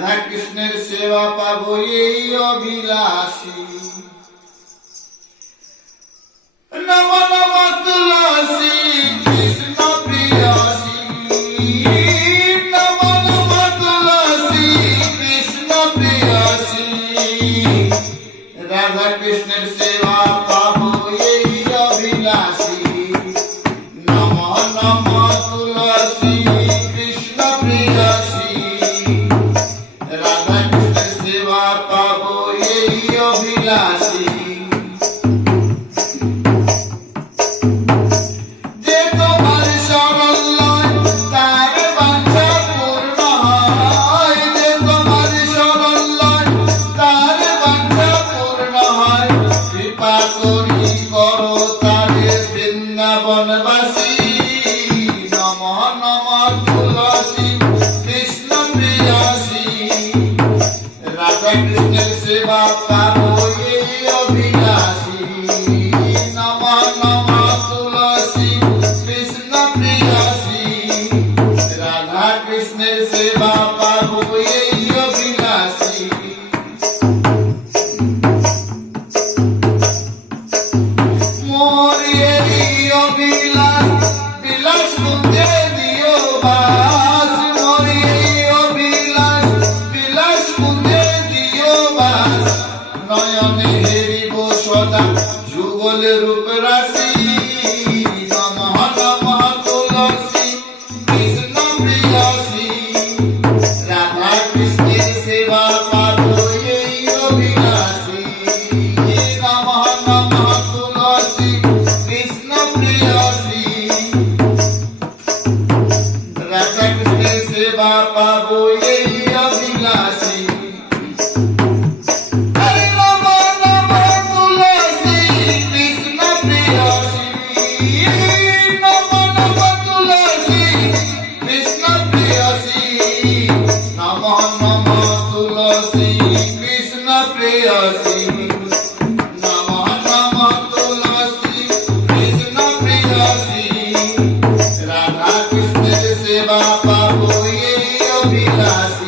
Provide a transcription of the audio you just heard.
রাধা কৃষ্ণের সেবা পাবো এই অভিলাষী। নম নম তুলসী কৃষ্ণ প্রিয়সী, নম নম তুলসী কৃষ্ণ প্রিয়সী। রাধা কৃষ্ণের সেবা পাবো এই অভিলাষী। নম নম তুলসী কৃষ্ণ প্রিয়সী, রাধা কৃষ্ণের সেবা পাবো এই অভিলাষী। বনবাসী নম নম তুলসী কৃষ্ণ প্রিয়সী, রাধা কৃষ্ণের সেবা পাবো এই অভিলাষী। নম নম তুলসী কৃষ্ণ প্রিয়সী, রাধা কৃষ্ণের সেবা পাবো এই অভিলাষী। নয়নে হেরিব সদা যুগল রূপ রাশি। নমঃ নমঃ তুলসী কৃষ্ণ প্রিয়সী, রাধা কৃষ্ণের সেবা পাবো এই অভিলাষী। নমঃ নমঃ তুলসী কৃষ্ণ প্রিয়সী, রাধা কৃষ্ণের সেবা পাবো এই অভিলাষী। নমঃ নমঃ তুলসী কৃষ্ণ প্রিয়সী, নমঃ নমঃ তুলসী কৃষ্ণ প্রিয়সী, রাধা কৃষ্ণের সেবা পাবো এই অভিলাষী।